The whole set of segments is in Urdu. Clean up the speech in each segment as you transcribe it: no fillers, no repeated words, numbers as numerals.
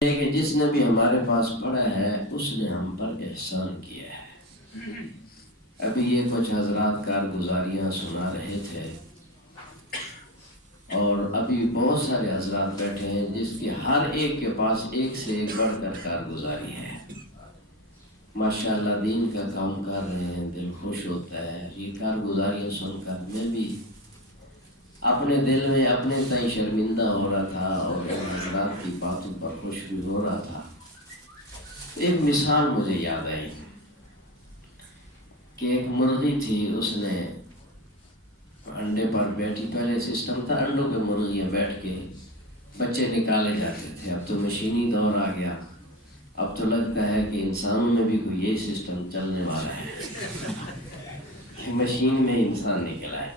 کہ جس نے بھی ہمارے پاس پڑھا ہے اس نے ہم پر احسان کیا ہے۔ ابھی یہ کچھ حضرات کارگزاریاں سنا رہے تھے اور ابھی بہت سارے حضرات بیٹھے ہیں جس کے ہر ایک کے پاس ایک سے ایک بڑھ کر کارگزاری ہے۔ ماشاءاللہ دین کا کام کر رہے ہیں، دل خوش ہوتا ہے۔ یہ کارگزاریاں سن کر میں بھی اپنے دل میں اپنے تئیں شرمندہ ہو رہا تھا اور حضرات کی باتوں پر خوش بھی ہو رہا تھا۔ ایک مثال مجھے یاد آئی کہ ایک مرغی تھی، اس نے انڈے پر بیٹھی، پہلے سسٹم تھا انڈوں پہ مرغیاں بیٹھ کے بچے نکالے جاتے تھے، اب تو مشینی دور آ گیا، اب تو لگتا ہے کہ انسانوں میں بھی کوئی یہ سسٹم چلنے والا ہے کہ مشین میں انسان نکل آئے،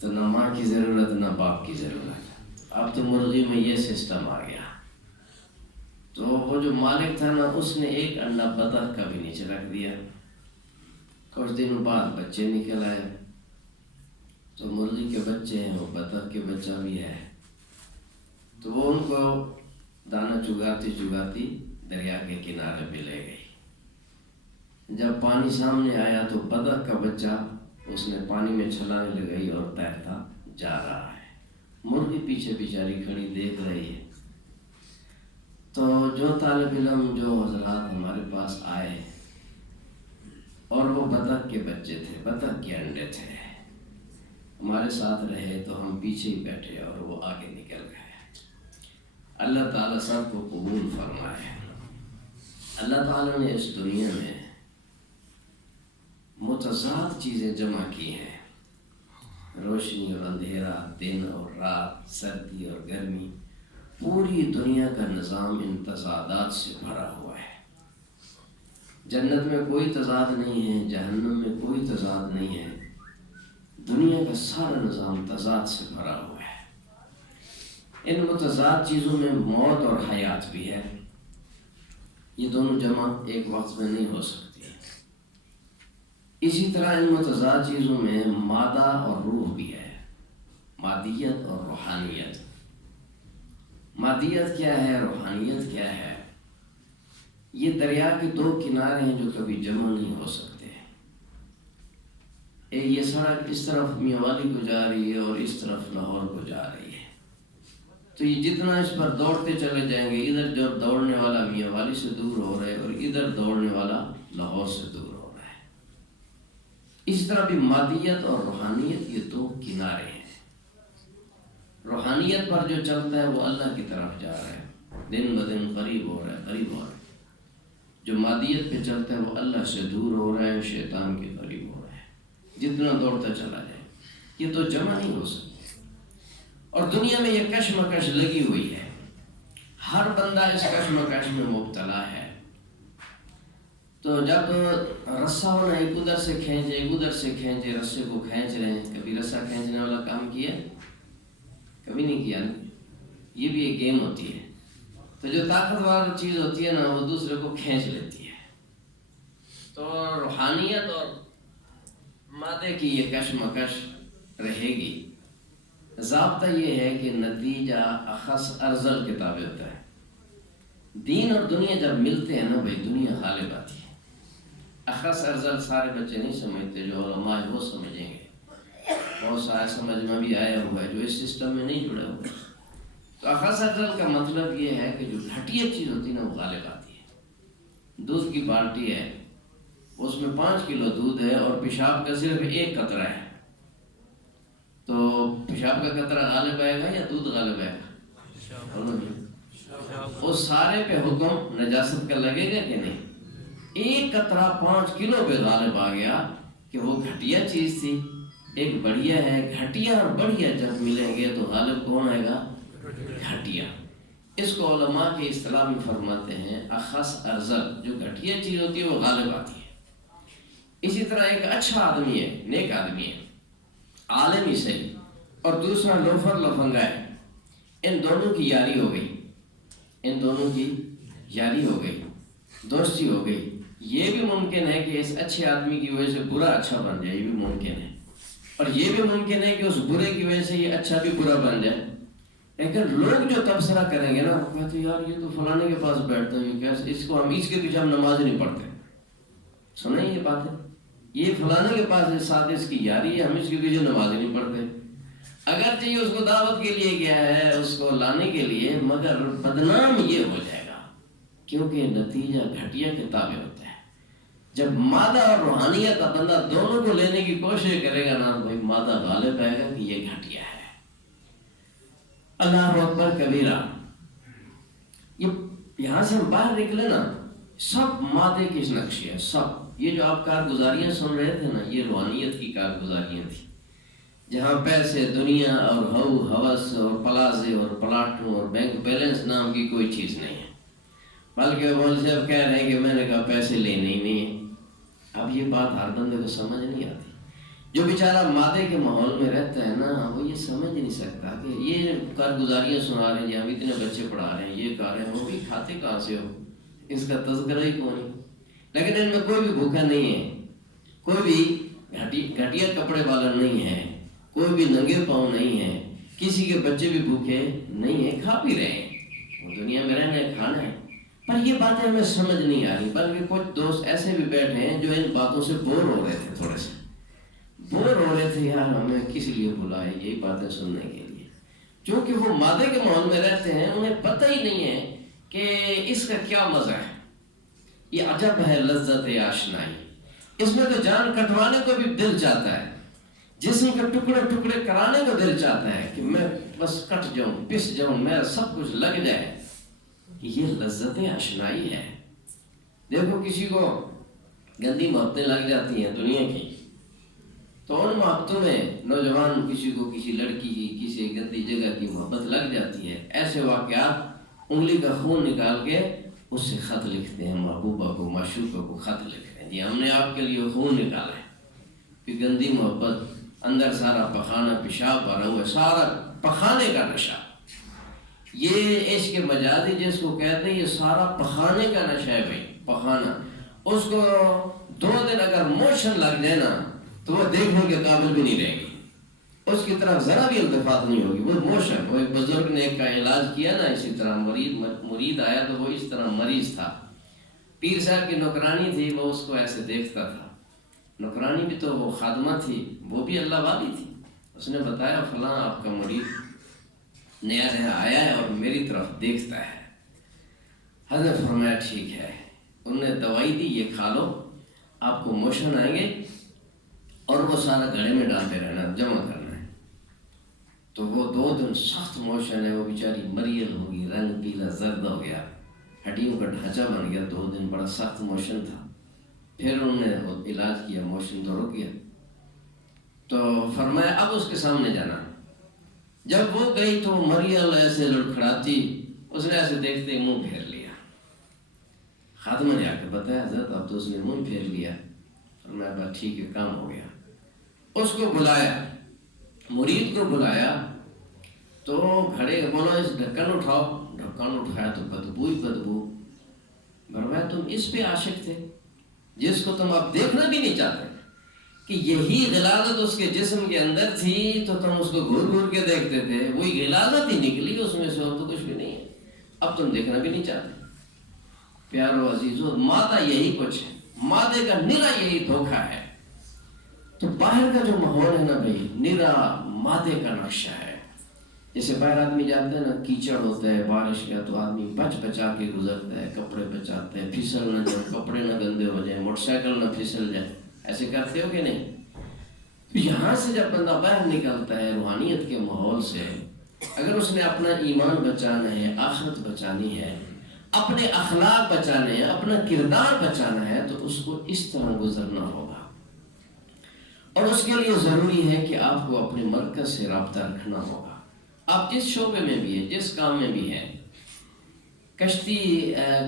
تو نہ ماں کی ضرورت نہ باپ کی ضرورت، اب تو مرغی میں یہ سسٹم آ گیا۔ تو وہ جو مالک تھا نا، اس نے ایک انڈا بطخ کا بھی نیچے رکھ دیا۔ کچھ دنوں بعد بچے نکل آئے، تو مرغی کے بچے ہیں، وہ بطخ کے بچہ بھی ہے، تو وہ ان کو دانہ چگاتی چگاتی دریا کے کنارے پہ لے گئی۔ جب پانی سامنے آیا تو بطخ کا بچہ اس نے پانی میں چھلانے لگائی اور تیرتا جا رہا ہے، مرغی پیچھے بیچاری کھڑی دیکھ رہی ہے۔ تو جو طالب علم، جو حضرات ہمارے پاس آئے اور وہ بطخ کے بچے تھے، بطخ کے انڈے تھے، ہمارے ساتھ رہے تو ہم پیچھے ہی بیٹھے اور وہ آگے نکل گئے۔ اللہ تعالیٰ سب کو قبول فرمائے۔ اللہ تعالیٰ نے اس دنیا میں متضاد چیزیں جمع کی ہیں، روشنی اور اندھیرا، دن اور رات، سردی اور گرمی، پوری دنیا کا نظام ان تضادات سے بھرا ہوا ہے۔ جنت میں کوئی تضاد نہیں ہے، جہنم میں کوئی تضاد نہیں ہے، دنیا کا سارا نظام تضاد سے بھرا ہوا ہے۔ ان متضاد چیزوں میں موت اور حیات بھی ہے، یہ دونوں جمع ایک وقت میں نہیں ہو سکتی۔ اسی طرح ان متضاد چیزوں میں مادہ اور روح بھی ہے، مادیت اور روحانیت۔ مادیت کیا ہے، روحانیت کیا ہے؟ یہ دریا کے دو کنارے ہیں جو کبھی جمع نہیں ہو سکتے۔ یہ سڑک اس طرف میاں والی کو جا رہی ہے اور اس طرف لاہور کو جا رہی ہے، تو یہ جتنا اس پر دوڑتے چلے جائیں گے، ادھر جو دوڑنے والا میاں والی سے دور ہو رہا ہے اور ادھر دوڑنے والا لاہور سے دور ہو رہا ہے۔ اس طرح بھی مادیت اور روحانیت یہ دو کنارے ہیں۔ روحانیت پر جو چلتا ہے وہ اللہ کی طرف جا رہا ہے، دن بدن قریب ہو رہا ہے، قریب ہو رہا ہے۔ جو مادیت پہ چلتا ہے وہ اللہ سے دور ہو رہا ہے، شیطان کے قریب ہو رہا ہے، جتنا دوڑتا چلا جائے۔ یہ تو جمع نہیں ہو سکتے، اور دنیا میں یہ کشمکش لگی ہوئی ہے، ہر بندہ اس کشمکش میں مبتلا ہے۔ تو جب رسہ ہونا ایک ادھر سے کھینچے ایک ادھر سے کھینچے، رسے کو کھینچ رہے ہیں، کبھی رسہ کھینچنے والا کام کیا؟ کبھی نہیں کیا نا؟ یہ بھی ایک گیم ہوتی ہے، تو جو طاقتور چیز ہوتی ہے نا وہ دوسرے کو کھینچ لیتی ہے۔ تو روحانیت اور مادے کی یہ کشمکش رہے گی۔ ضابطہ یہ ہے کہ نتیجہ اخص ارذل کے تابع ہوتا ہے۔ دین اور دنیا جب ملتے ہیں نا بھائی، دنیا غالب آتی ہے۔ اخص ارذل سارے بچے نہیں سمجھتے، جو علماء ہیں وہ سمجھیں گے، بہت سارا سمجھ میں بھی آیا ہوا ہے جو اس سسٹم میں نہیں جڑے ہوئے۔ تو اخص ارذل کا مطلب یہ ہے کہ جو گھٹیا چیز ہوتی ہے نا وہ غالب آتی ہے۔ دودھ کی بالٹی ہے، اس میں 5 کلو دودھ ہے اور پیشاب کا صرف 1 قطرہ ہے، تو پیشاب کا قطرہ غالب آئے گا یا دودھ غالب آئے گا؟ اس سارے پہ حکم نجاست کا لگے گا کہ نہیں؟ 1 قطرہ 5 کلو پہ غالب آ گیا کہ وہ گھٹیا چیز تھی، ایک بڑھیا ہے۔ گھٹیا اور بڑھیا جب ملیں گے تو غالب کون آئے گا؟ گھٹیا۔ اس کو علماء کے اصطلاح میں فرماتے ہیں اخص ارذل، جو گھٹیا چیز ہوتی ہے وہ غالب آتی ہے۔ اسی طرح ایک اچھا آدمی ہے، نیک آدمی ہے، عالم ہی صحیح، اور دوسرا لوفر لفنگا ہے، ان دونوں کی یاری ہو گئی، ان دونوں کی یاری ہو گئی، دوستی ہو گئی۔ یہ بھی ممکن ہے کہ اس اچھے آدمی کی وجہ سے برا اچھا بن جائے، یہ بھی ممکن ہے، اور یہ بھی ممکن ہے کہ اس برے کی وجہ سے یہ اچھا بھی برا بن جائے۔ لیکن لوگ جو تبصرہ کریں گے نا وہ کہتے ہیں یار یہ تو فلانے کے پاس بیٹھتا ہے، یہ کیسے اس کو ہم اس کے پیچھے ہم نماز نہیں پڑھتے. سنیں یہ باتیں، یہ فلانے کے پاس اس ساتھ اس کی یاری ہے، ہم اس کے پیچھے نماز نہیں پڑھتے. اگرچہ یہ اس کو دعوت کے لیے گیا ہے اس کو لانے کے لیے، مگر بدنام یہ ہو جائے گا کیونکہ نتیجہ گھٹیا کے تابع ہوتا ہے. جب مادہ اور روحانیت کا بندہ دونوں کو لینے کی کوشش کرے گا نا بھائی مادہ غالب آئے گا کہ یہ گھٹیا ہے. اللہ اکبر کبیرہ. یہاں سے ہم باہر نکلے نا سب مادے کی نقشے ہیں. سب یہ جو آپ کارگزاریاں سن رہے تھے نا یہ روحانیت کی کارگزاریاں تھیں، جہاں پیسے دنیا اور ہوس اور پلازے اور پلاٹوں اور بینک بیلنس نام کی کوئی چیز نہیں ہے. بلکہ مولوی صاحب کہہ رہے ہیں کہ میں نے کہا پیسے لینے ہی نہیں ہیں. اب یہ بات ہر بندے کو سمجھ نہیں آتی. جو بیچارہ مادے کے ماحول میں رہتا ہے نا وہ یہ سمجھ نہیں سکتا کہ یہ کارگزاریاں سنا رہے ہیں، ہم اتنے بچے پڑھا رہے ہیں، یہ کر رہے ہیں، وہ بھی کھاتے کہاں سے ہو، اس کا تذکرہ ہی کون ہے. لیکن ان میں کوئی بھی بھوکا نہیں ہے، کوئی بھی گھٹیا کپڑے والا نہیں ہے، کوئی بھی ننگے پاؤں نہیں ہے، کسی کے بچے بھی بھوکے نہیں ہیں، کھا بھی رہے ہیں، وہ دنیا میں رہنا ہے، کھانا ہے. پر یہ باتیں ہمیں سمجھ نہیں آ رہی. بلکہ کچھ دوست ایسے بھی بیٹھے ہیں جو ان باتوں سے بور ہو رہے تھے، تھوڑے سے بور ہو رہے تھے یار ہمیں کس لیے بلائے یہی باتیں سننے کے لیے. کیونکہ وہ مادے کے ماحول میں رہتے ہیں، انہیں پتہ ہی نہیں ہے کہ اس کا کیا مزہ ہے. یہ عجب ہے لذت آشنائی، اس میں تو جان کٹوانے کو بھی دل چاہتا ہے، جسم کے ٹکڑے ٹکڑے کرانے کو دل چاہتا ہے کہ میں بس کٹ جاؤں، پس جاؤں، میرا سب کچھ لگ جائے. یہ لذت آشنائی ہے. دیکھو کسی کو گندی محبتیں لگ جاتی ہیں دنیا کی، تو ان محبتوں میں نوجوان کسی کو کسی لڑکی کی کسی گندی جگہ کی محبت لگ جاتی ہے. ایسے واقعات انگلی کا خون نکال کے اس سے خط لکھتے ہیں، محبوبہ کو معشوقہ کو خط لکھتے ہیں، جی ہم نے آپ کے لیے خون نکالا ہے. کہ گندی محبت اندر سارا پخانہ پیشاب بھرا ہوا ہے، سارا پخانے کا نشہ. یہ عشق مجازی جس کو کہتے ہیں یہ سارا پخانے کا نشہ ہے بھائی، پخانا. اس کو 2 دن اگر موشن لگ جائے نا تو وہ دیکھنے کے قابل بھی نہیں رہے گی، اس کی طرف ذرا بھی التفات نہیں ہوگی. وہ موشن، وہ ایک بزرگ نے ایک کا علاج کیا نا اسی طرح، مرید آیا تو وہ اس طرح مریض تھا، پیر صاحب کی نوکرانی تھی، وہ اس کو ایسے دیکھتا تھا. نوکرانی بھی تو وہ خادمہ تھی، وہ بھی اللہ والی تھی. اس نے بتایا فلاں آپ کا مرید نیا نیا آیا ہے اور میری طرف دیکھتا ہے. حضرت فرمایا ٹھیک ہے. انہوں نے دوائی دی، یہ کھا لو، آپ کو موشن آئیں گے اور وہ سارا گھڑے میں ڈالتے رہنا، جمع کرنا ہے. تو وہ 2 دن سخت موشن ہے، وہ بیچاری مریل ہوگی، رنگ پیلا زرد ہو گیا، ہڈیوں کا ڈھانچہ بن گیا. 2 دن بڑا سخت موشن تھا. پھر انہوں نے علاج کیا، موشن تو رک گیا. تو فرمایا اب اس کے سامنے جانا. جب وہ گئی تو مریل ایسے لڑکھڑاتی، اس نے ایسے دیکھتے ہی منہ پھیر لیا. خادمہ نے آ کے بتایا حضرت اب تو اس نے منہ پھیر لیا. فرمایا بات ٹھیک ہے، کام ہو گیا. اس کو بلایا، مرید کو بلایا تو کھڑے بولو اس ڈھکن اٹھاؤ. ڈھکن اٹھایا تو بدبو ہی بدبو. فرمایا تم اس پہ عاشق تھے جس کو تم اب دیکھنا بھی نہیں چاہتے، کہ یہی غلاظت اس کے جسم کے اندر تھی تو تم اس کو گھور گھور کے دیکھتے تھے، وہی غلاظت ہی نکلی اس میں سے، اور تو کچھ بھی نہیں ہے. اب تم دیکھنا بھی نہیں چاہتے. پیارو عزیزو، مادہ یہی کچھ ہے، مادے کا نرا یہی دھوکہ ہے. تو باہر کا جو ماحول ہے نا بھائی نرا مادے کا نقشہ ہے. جیسے باہر آدمی جاتا ہے نا، کیچڑ ہوتا ہے بارش کا تو آدمی بچا کے گزرتا ہے، کپڑے بچاتا ہے، پھسل نہ جائے، کپڑے نہ گندے ہو جائیں، موٹر سائیکل نہ پھسل جائے. ایسے کرتے ہو کہ نہیں؟ یہاں سے جب بندہ باہر نکلتا ہے روحانیت کے ماحول سے، اگر اس نے اپنا ایمان بچانا ہے، آخرت بچانی ہے، اپنے اخلاق بچانے ہیں، اپنا کردار بچانا ہے، تو اس کو اس طرح گزرنا ہوگا. اور اس کے لیے ضروری ہے کہ آپ کو اپنے مرکز سے رابطہ رکھنا ہوگا. آپ جس شعبے میں بھی ہیں، جس کام میں بھی ہیں. کشتی،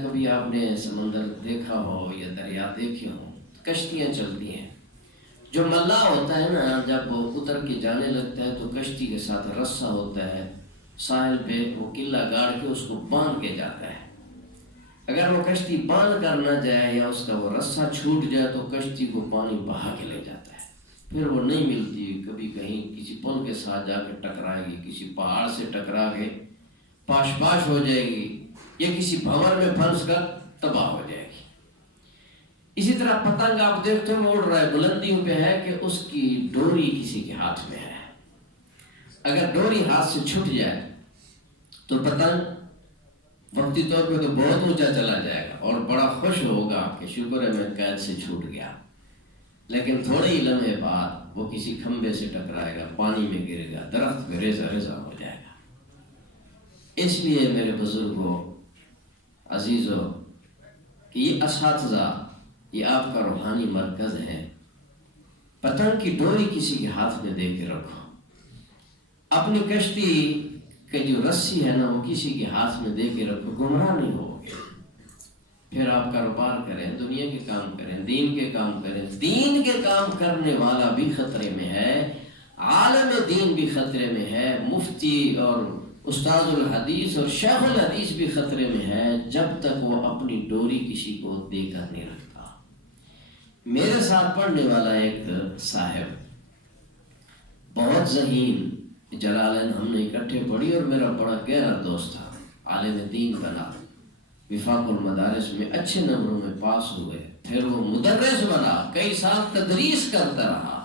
کبھی آپ نے سمندر دیکھا ہو یا دریا دیکھے ہو، کشتیاں چلتی ہیں. جو ملاح ہوتا ہے نا جب وہ اتر کے جانے لگتا ہے تو کشتی کے ساتھ رسہ ہوتا ہے، ساحل پہ وہ قلعہ گاڑ کے اس کو باندھ کے جاتا ہے. اگر وہ کشتی باندھ کر نہ جائے یا اس کا وہ رسہ چھوٹ جائے تو کشتی کو پانی بہا کے لے جاتا ہے. پھر وہ نہیں ملتی، کبھی کہیں کسی پل کے ساتھ جا کے ٹکرائے گی، کسی پہاڑ سے ٹکرا کے پاش پاش ہو جائے گی یا کسی بھنور میں پھنس کر تباہ ہو جائے گی۔ اسی طرح پتنگ آپ دیکھتے ہیں اڑ رہا ہے، بلندیوں پہ ہے کہ اس کی ڈوری کسی کے ہاتھ میں ہے۔ اگر ڈوری ہاتھ سے چھٹ جائے تو پتنگ وقتی طور پہ تو بہت اونچا چلا جائے گا اور بڑا خوش ہوگا کہ شکر ہے میں قید سے چھوٹ گیا، لیکن تھوڑے ہی لمحے بعد وہ کسی کھمبے سے ٹکرائے گا، پانی میں گرے گا، درخت پہ ریزہ ریزہ ہو جائے گا۔ اس لیے میرے بزرگوں، عزیزوں، کہ یہ اساتذہ، یہ آپ کا روحانی مرکز ہے۔ پتنگ کی ڈوری کسی کے ہاتھ میں دے کے رکھو، اپنی کشتی کہ جو رسی ہے نا وہ کسی کے ہاتھ میں دے کے رکھو، گمراہ نہیں ہوگے۔ پھر آپ کاروبار کریں، دنیا کے کام کریں، دین کے کام کریں۔ دین کے کام کرنے والا بھی خطرے میں ہے، عالم دین بھی خطرے میں ہے، مفتی اور استاد الحدیث اور شیخ الحدیث بھی خطرے میں ہے، جب تک وہ اپنی ڈوری کسی کو دے کر نہیں رکھتا۔ میرے ساتھ پڑھنے والا ایک صاحب بہت ذہین، جلالین ہم نے اکٹھے پڑھی اور میرا بڑا گہرا دوست تھا، عالم دین بنا، وفاق المدارس میں اچھے نمبروں میں پاس ہوئے، پھر وہ مدرس بنا، کئی سال تدریس کرتا رہا،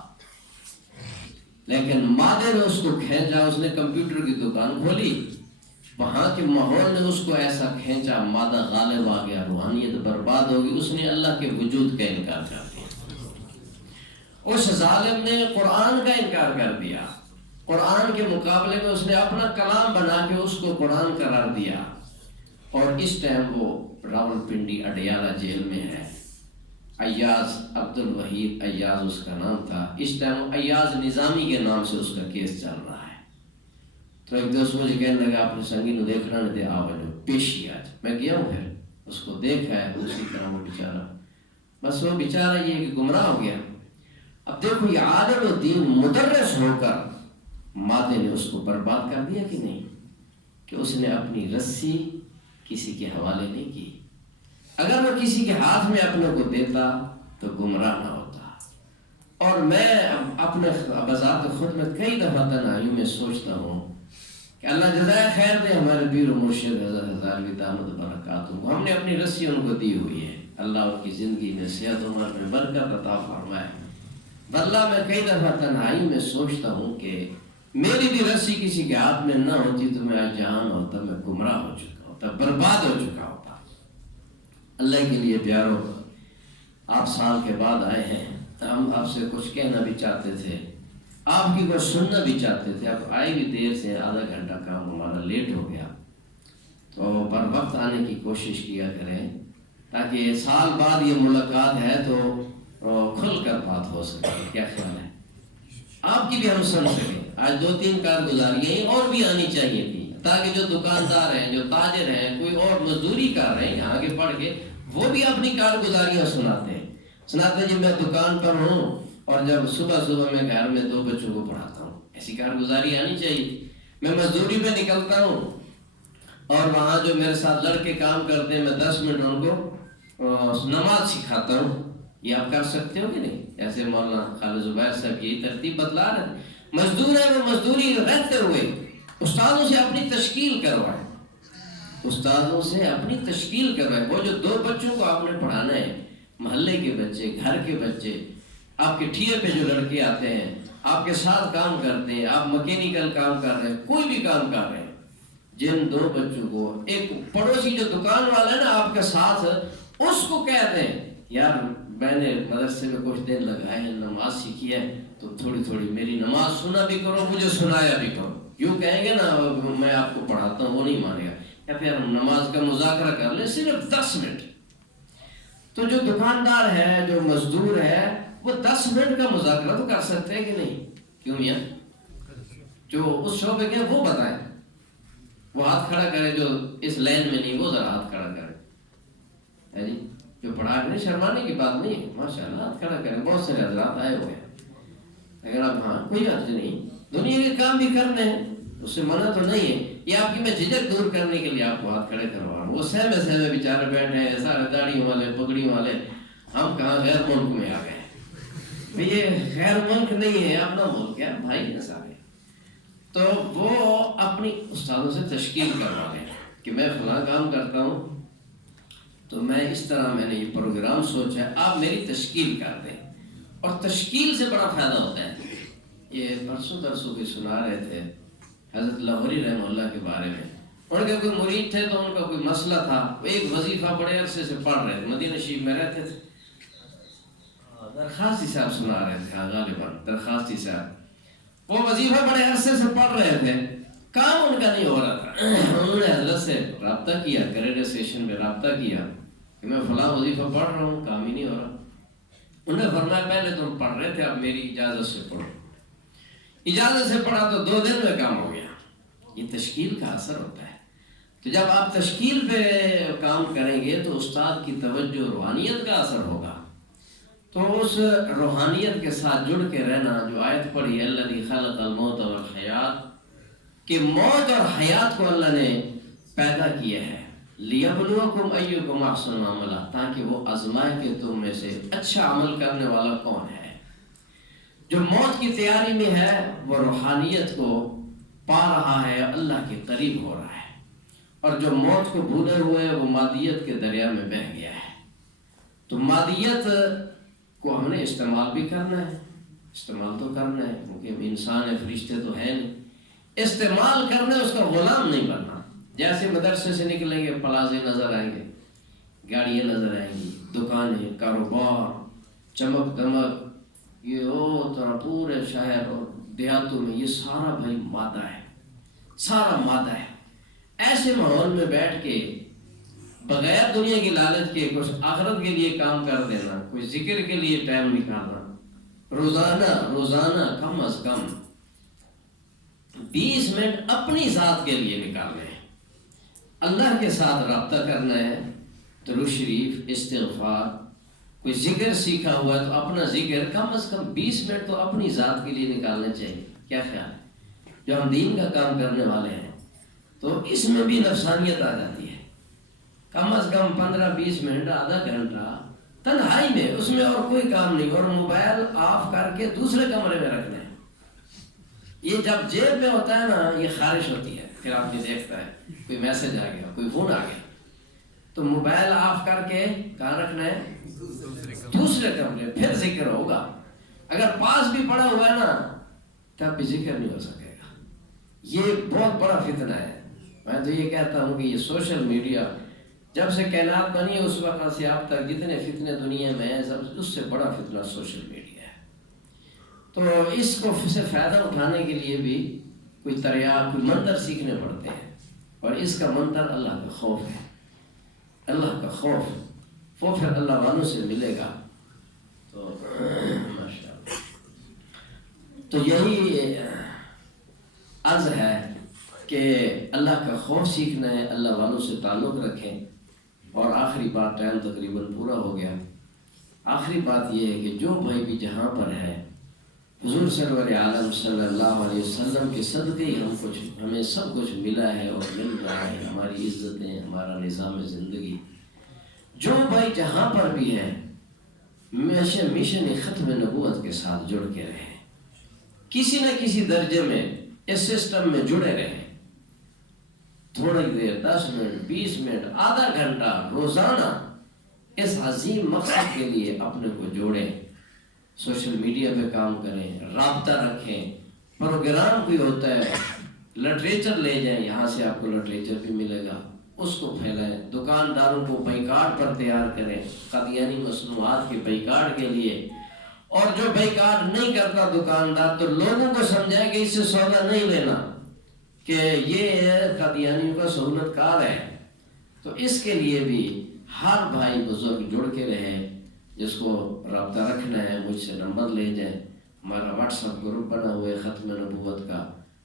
لیکن مادے نے اس کو کھینچا۔ اس نے کمپیوٹر کی دکان کھولی، وہاں کے ماحول نے اس کو ایسا کھینچا، مادہ غالب آ گیا، روحانیت برباد ہو گئی، اس نے اللہ کے وجود کا انکار کر دیا۔ اس ظالم نے قرآن کا انکار کر دیا، قرآن کے مقابلے میں اس نے اپنا کلام بنا کے اس کو قرآن قرار دیا، اور اس ٹائم وہ راولپنڈی اڈیالہ جیل میں ہے۔ ایاز، عبد الوحید ایاز اس کا نام تھا، اس ٹائم وہ ایاز نظامی کے نام سے اس کا کیس چل رہا ہے۔ تو ایک دوست مجھے کہنے لگا اپنے سنگی نو دیکھنا نہیں دے، آو جو پیشی آج۔ میں گیا ہوں، پھر اس کو دیکھا ہے، اسی طرح وہ بیچارہ، بس وہ بیچارہ یہ کہ گمراہ ہو گیا۔ اب دیکھو یہ عالم دین مدرس ہو کر مادے نے اس کو برباد کر دیا کہ نہیں، کہ اس نے اپنی رسی کسی کے حوالے نہیں کی۔ اگر وہ کسی کے ہاتھ میں اپنے کو دیتا تو گمراہ نہ ہوتا۔ اور میں اپنے بذات خود میں کئی دفعہ تنہائیوں میں سوچتا ہوں کہ اللہ جزائے خیر دے ہمارے پیر و مرشد حضرت ہزاروی دامت برکاتہ کو، ہم نے اپنی رسی ان کو دی ہوئی ہے، اللہ ان کی زندگی میں صحت و عمر میں برکت عطا فرمائے۔ واللہ میں کئی دفعہ تنہائی میں سوچتا ہوں کہ میری بھی رسی کسی کے ہاتھ میں نہ ہوتی تو میں آج جہان ہوتا، میں گمراہ ہو چکا ہوتا، برباد ہو چکا ہوتا۔ اللہ کے لیے پیارو، آپ سال کے بعد آئے ہیں، ہم آپ سے کچھ کہنا بھی چاہتے تھے، آپ کی کچھ سننا بھی چاہتے تھے۔ آپ آئے بھی دیر سے، آدھا گھنٹہ کام ہمارا لیٹ ہو گیا، تو بر وقت آنے کی کوشش کیا کریں تاکہ سال بعد یہ ملاقات ہے تو کھل کر بات ہو سکے۔ کیا خیال ہے؟ آپ کی بھی ہم سن سکیں۔ آج 2-3 کارگزاریاں اور بھی آنی چاہیے تھی تاکہ جو دکاندار ہیں، جو تاجر ہیں، کوئی اور مزدوری کر رہے ہیں آگے پڑھ کے، وہ بھی اپنی کارگزاریاں سناتے ہیں جی میں دکان پر ہوں اور جب صبح میں گھر میں 2 بچوں کو پڑھاتا ہوں، ایسی کارگزاری آنی چاہیے۔ میں مزدوری پہ نکلتا ہوں اور وہاں جو میرے ساتھ لڑکے کام کرتے ہیں، میں 10 منٹ ان کو نماز سکھاتا ہوں۔ یہ آپ کر سکتے ہو کہ نہیں؟ ایسے مولانا خالد زبیر صاحب یہی ترتیب بتلا رہے ہیں۔ مزدور ہے وہ مزدوری رہتے ہوئے استادوں سے اپنی تشکیل کروائے، استادوں سے اپنی تشکیل کروائے۔ وہ جو 2 بچوں کو آپ نے پڑھانا ہے، محلے کے بچے، گھر کے بچے، آپ کے ٹھیے پہ جو لڑکے آتے ہیں، آپ کے ساتھ کام کرتے ہیں، آپ مکینیکل کام کر رہے ہیں، کوئی بھی کام کر رہے ہیں، جن 2 بچوں کو ایک پڑوسی جو دکان والا ہے نا آپ کے ساتھ، اس کو کہتے ہیں یار میں نے مدرسے میں کچھ دن لگائے ہیں، نماز سیکھی ہے، تو تھوڑی تھوڑی میری نماز سنا بھی کرو، مجھے سنایا بھی کرو۔ یوں کہیں گے نا میں آپ کو پڑھاتا ہوں، وہ نہیں مانے گا۔ یا پھر ہم نماز کا مذاکرہ کر لیں صرف 10 منٹ۔ تو جو دکاندار ہے، جو مزدور ہے، وہ 10 منٹ کا مذاکرہ تو کر سکتے ہیں کہ نہیں؟ کیوں میاں؟ جو اس شعبے کے وہ بتائیں، وہ ہاتھ کھڑا کرے، جو اس لائن میں نہیں وہ ذرا ہاتھ کھڑا کرے، ہے جی؟ جو پڑھا کے نہیں، شرمانے کی بات نہیں ہے، ماشاءاللہ ہاتھ کھڑا کریں، بہت سے حضرات آئے ہوئے ہیں۔ اگر آپ ہاں کوئی حرج نہیں، دنیا کے کام بھی کرنے ہیں، اس سے منع تو نہیں ہے، یہ آپ کی میں جھجک دور کرنے کے لیے آپ کو ہاتھ کھڑے کروا رہا ہوں۔ وہ سہمے بیچارے بیٹھے ہیں، سارے داڑھی والے، پگڑی والے، ہم کہاں غیر ملک میں آ گئے؟ یہ غیر ملک نہیں ہے، اپنا ملک ہے، بھائی ہے سارے۔ تو وہ اپنی استادوں سے تشکیل کروا لیں کہ میں فلاں کام کرتا ہوں تو میں اس طرح میں نے یہ پروگرام سوچا ہے، آپ میری تشکیل کر دیں. اور تشکیل سے بڑا فائدہ ہوتا ہے. یہ پرسوں ترسوں بھی سنا رہے تھے حضرت لاہوری رحمہ اللہ کے بارے میں. ان کے کوئی مرید تھے تو ان کا کوئی مسئلہ تھا، ایک وظیفہ بڑے عرصے سے پڑھ رہے تھے، مدینہ شریف میں رہتے تھے. درخواستی صاحب سنا رہے تھے، غالباً درخواستی صاحب، وہ وظیفہ بڑے عرصے سے پڑھ رہے تھے، کام ان کا نہیں ہو رہا تھا. انہوں نے حضرت سے رابطہ کیا، کریڈر اسٹیشن میں رابطہ کیا کہ میں فلاں وظیفہ پڑھ رہا ہوں، کام ہی نہیں ہو رہا. انہوں نے فرمایا پہلے تم پڑھ رہے تھے، اب میری اجازت سے پڑھو. اجازت سے پڑھا تو 2 دن میں کام ہو گیا. یہ تشکیل کا اثر ہوتا ہے. تو جب آپ تشکیل پہ کام کریں گے تو استاد کی توجہ روحانیت کا اثر ہوگا. تو اس روحانیت کے ساتھ جڑ کے رہنا، جو آیت پڑھی الذی خلق الموت والحیات، کہ موت اور حیات کو اللہ نے پیدا کیا ہے لیبلوکم ایکم احسن عملا، تاکہ وہ آزمائے کہ تم میں سے اچھا عمل کرنے والا کون ہے. جو موت کی تیاری میں ہے وہ روحانیت کو پا رہا ہے، اللہ کے قریب ہو رہا ہے. اور جو موت کو بھولے ہوئے وہ مادیت کے دریا میں بہہ گیا ہے. تو مادیت کو ہم نے استعمال بھی کرنا ہے، استعمال تو کرنا ہے کیونکہ انسان ہے، فرشتے تو ہے نہیں. استعمال کرنا ہے، اس کا غلام نہیں بننا. جیسے مدرسے سے نکلیں گے پلازے نظر آئیں گے، گاڑیاں نظر آئیں گی، دکانیں، کاروبار، چمک دمک، یہ طرح پورے شہر اور دیہاتوں میں یہ سارا بھائی مادہ ہے، سارا مادہ ہے. ایسے ماحول میں بیٹھ کے بغیر دنیا کی لالچ کے کچھ آخرت کے لیے کام کر دینا، کوئی ذکر کے لیے ٹائم نکالنا، روزانہ کم از کم 20 منٹ اپنی ذات کے لیے نکالنے ہیں. اللہ کے ساتھ رابطہ کرنا ہے. درود شریف، استغفار، کوئی ذکر سیکھا ہوا ہے تو اپنا ذکر کم از کم 20 منٹ تو اپنی ذات کے لیے نکالنا چاہیے. کیا خیال ہے؟ جو ہم دین کا کام کرنے والے ہیں تو اس میں بھی نفسانیت آ جاتی ہے. کم از کم 15-20 منٹ، آدھا گھنٹہ تنہائی میں، اس میں اور کوئی کام نہیں، اور موبائل آف کر کے دوسرے کمرے میں رکھنا ہے. یہ جب جیب میں ہوتا ہے نا یہ خارش ہوتی ہے، پھر آپ نے دیکھتا ہے کوئی میسج آ گیا، کوئی فون آ گیا، تو موبائل آف کر کے کہاں رکھنا ہے؟ دوسرے کمرے. پھر ذکر ہوگا. اگر پاس بھی پڑا ہوا ہے نا تب بھی ذکر نہیں ہو سکے گا. یہ بہت بڑا فتنہ ہے. میں تو یہ کہتا ہوں کہ یہ سوشل میڈیا جب سے کائنات بنی ہے اس وقت سے اب تک جتنے فتنے دنیا میں ہیں اس سے بڑا فتنہ سوشل میڈیا ہے. تو اس کو سے فائدہ اٹھانے کے لیے بھی کوئی تریاق، کوئی منتر سیکھنے پڑتے ہیں. اور اس کا منتر اللہ کا خوف ہے. اللہ کا خوف، وہ پھر اللہ والوں سے ملے گا. تو ماشاءاللہ، تو یہی عرض ہے کہ اللہ کا خوف سیکھنا ہے، اللہ والوں سے تعلق رکھیں. اور آخری بات، ٹائم تقریباً پورا ہو گیا، آخری بات یہ ہے کہ جو بھائی بھی جہاں پر ہے حضور سرور عالم صلی اللہ علیہ وسلم کے صدقے ہی ہمیں سب کچھ ملا ہے اور مل رہا ہے، ہماری عزتیں، ہمارا نظام زندگی. جو بھائی جہاں پر بھی ہے مشن ختم نبوت کے ساتھ جڑ کے رہے، کسی نہ کسی درجے میں اس سسٹم میں جڑے رہے. تھوڑی دیر، 10 منٹ، 20 منٹ، آدھا گھنٹہ روزانہ اس عظیم مقصد کے لیے اپنے کو جوڑیں. سوشل میڈیا پہ کام کریں، رابطہ رکھیں. پروگرام کوئی ہوتا ہے، لٹریچر لے جائیں، یہاں سے آپ کو لٹریچر بھی ملے گا، اس کو پھیلائیں. دکانداروں کو بائیکاٹ پر تیار کریں، قادیانی مصنوعات کے بائیکاٹ کے لیے. اور جو بائیکاٹ نہیں کرتا دکاندار تو لوگوں کو سمجھائے کہ اس سے سودا نہیں لینا، کہ یہ قادیانیوں کا سہولت کار ہے. تو اس کے لیے بھی ہر بھائی بزرگ جڑ کے رہے. جس کو رابطہ رکھنا ہے مجھ سے نمبر لے جائیں. ہمارا واٹس ایپ گروپ بنا ہوا ہے ختم نبوت کا،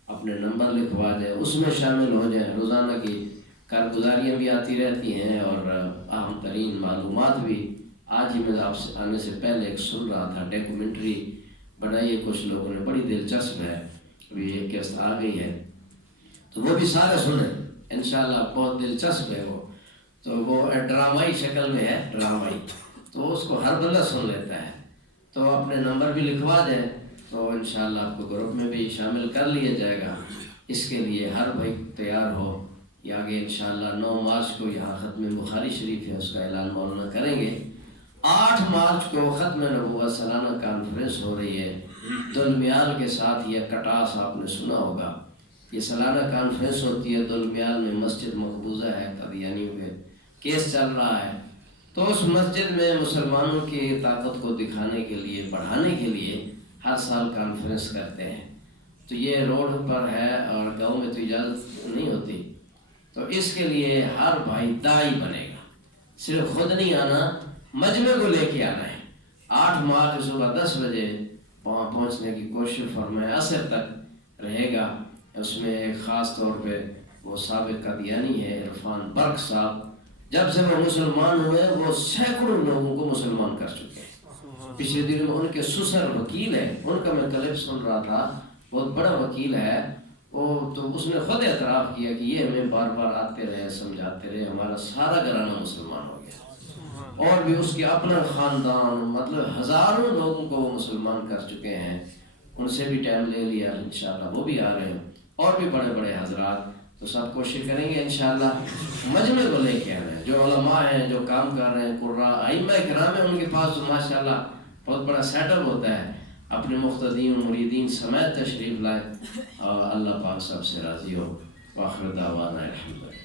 اپنے نمبر لکھوا جائیں، اس میں شامل ہو جائیں. روزانہ کی کارگزاریاں بھی آتی رہتی ہیں اور اہم ترین معلومات بھی. آج ہی میں آپ سے آنے سے پہلے ایک سن رہا تھا، ڈیکومنٹری بنائی ہے کچھ لوگوں نے، بڑی دلچسپ ہے، ابھی ایک قسط آ گئی ہے تو وہ بھی سارے سنیں انشاءاللہ، بہت دلچسپ ہے وہ. تو وہ ڈرامائی شکل میں ہے، ڈرامائی، تو اس کو ہر بندہ سن لیتا ہے. تو اپنے نمبر بھی لکھوا دیں تو انشاءاللہ آپ کو گروپ میں بھی شامل کر لیا جائے گا. اس کے لیے ہر بھائی تیار ہو. یہ آگے انشاءاللہ 9 مارچ کو یہاں ختم بخاری شریف ہے، اس کا اعلان مولانا کریں گے. 8 مارچ کو ختم نبوت سالانہ کانفرنس ہو رہی ہے دلمیال کے ساتھ. یہ کٹاس آپ نے سنا ہوگا، یہ سالانہ کانفرنس ہوتی ہے دلمیال میں. مسجد مقبوضہ ہے، قادیانیوں پہ کیس چل رہا ہے. تو اس مسجد میں مسلمانوں کی طاقت کو دکھانے کے لیے، بڑھانے کے لیے ہر سال کانفرنس کرتے ہیں. تو یہ روڈ پر ہے اور گاؤں میں تو اجازت نہیں ہوتی. تو اس کے لیے ہر بھائی داعی بنے گا، صرف خود نہیں آنا، مجمع کو لے کے آنا ہے. 8 مارچ صبح 10 بجے وہاں پہنچنے کی کوشش فرمائے. عصر تک رہے گا. اس میں ایک خاص طور پہ وہ سابق قادیانی ہے عرفان برق صاحب، جب سے وہ مسلمان ہوئے وہ سینکڑوں لوگوں کو مسلمان کر چکے ہیں. پچھلے دنوں میں ان کے سسر وکیل ہے، ان کا میں کلپ سن رہا تھا، بہت بڑا وکیل ہے وہ. تو اس نے خود اعتراف کیا کہ یہ ہمیں بار بار آتے رہے، سمجھاتے رہے، ہمارا سارا گھرانہ مسلمان ہو گیا. اور بھی اس کے اپنا خاندان، مطلب ہزاروں لوگوں کو وہ مسلمان کر چکے ہیں. ان سے بھی ٹائم لے لیا، انشاءاللہ وہ بھی آ رہے ہیں، اور بھی بڑے بڑے حضرات. تو سب کوشش کریں گے انشاءاللہ مجمع کو لے کے آنا ہے. جو علماء ہیں، جو کام کر رہے ہیں، قراء ائمہ کرام ہیں، ان کے پاس تو ماشاءاللہ بہت بڑا سیٹ اپ ہوتا ہے. اپنے مقتدین مریدین سمیت تشریف لائے اور اللہ پاک سب سے راضی ہو. وآخر دعوانا الحمدللہ.